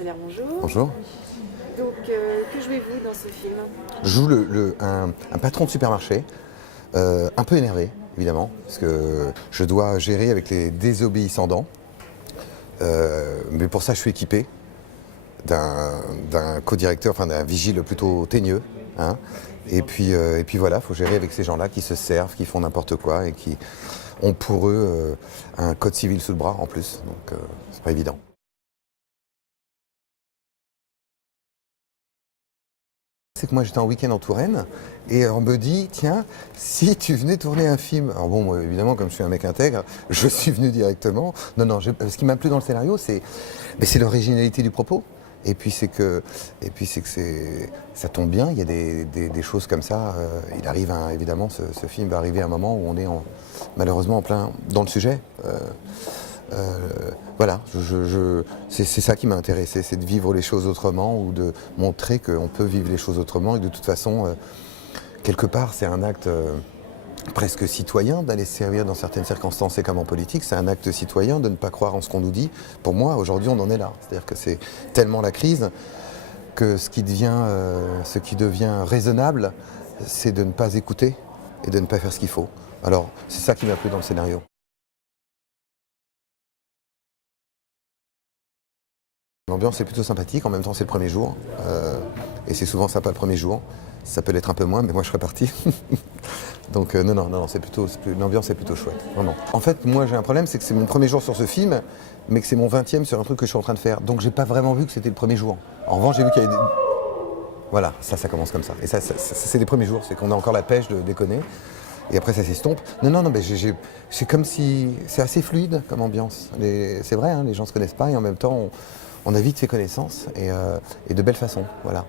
Parcellaire, bonjour. Bonjour. Donc, que jouez-vous dans ce film? Je joue un patron de supermarché, un peu énervé, évidemment, parce que je dois gérer avec les désobéissants dents. Mais pour ça, je suis équipé d'un co-directeur, enfin d'un vigile plutôt teigneux. Hein. Et puis voilà, il faut gérer avec ces gens-là qui se servent, qui font n'importe quoi et qui ont pour eux un code civil sous le bras en plus. Donc c'est pas évident. C'est que moi j'étais en week-end en Touraine et on me dit tiens, si tu venais tourner un film. Alors bon, moi, évidemment, comme je suis un mec intègre, je suis venu directement. Non, ce qui m'a plu dans le scénario, c'est l'originalité du propos. Ça tombe bien, il y a des choses comme ça. Il arrive, évidemment, ce film va arriver à un moment où on est malheureusement en plein dans le sujet. Voilà, c'est ça qui m'a intéressé, c'est de vivre les choses autrement ou de montrer qu'on peut vivre les choses autrement et de toute façon, quelque part, c'est un acte presque citoyen d'aller se servir dans certaines circonstances et comme en politique, c'est un acte citoyen de ne pas croire en ce qu'on nous dit. Pour moi, aujourd'hui, on en est là. C'est-à-dire que c'est tellement la crise que ce qui devient raisonnable, c'est de ne pas écouter et de ne pas faire ce qu'il faut. Alors, c'est ça qui m'a plu dans le scénario. L'ambiance est plutôt sympathique, en même temps c'est le premier jour, et c'est souvent sympa le premier jour. Ça peut l'être un peu moins, mais moi je serais parti. Donc non, l'ambiance est plutôt chouette, vraiment. En fait, moi j'ai un problème, c'est que c'est mon premier jour sur ce film, mais que c'est mon 20e sur un truc que je suis en train de faire. Donc j'ai pas vraiment vu que c'était le premier jour. En revanche, j'ai vu qu'il y avait des... Voilà, ça commence comme ça. Et ça c'est les premiers jours, c'est qu'on a encore la pêche de déconner. Et après ça s'estompe. Non, mais c'est comme si... C'est assez fluide comme ambiance. C'est vrai, hein, les gens se connaissent pas et en même temps... On a vite fait connaissance et de belle façon, voilà.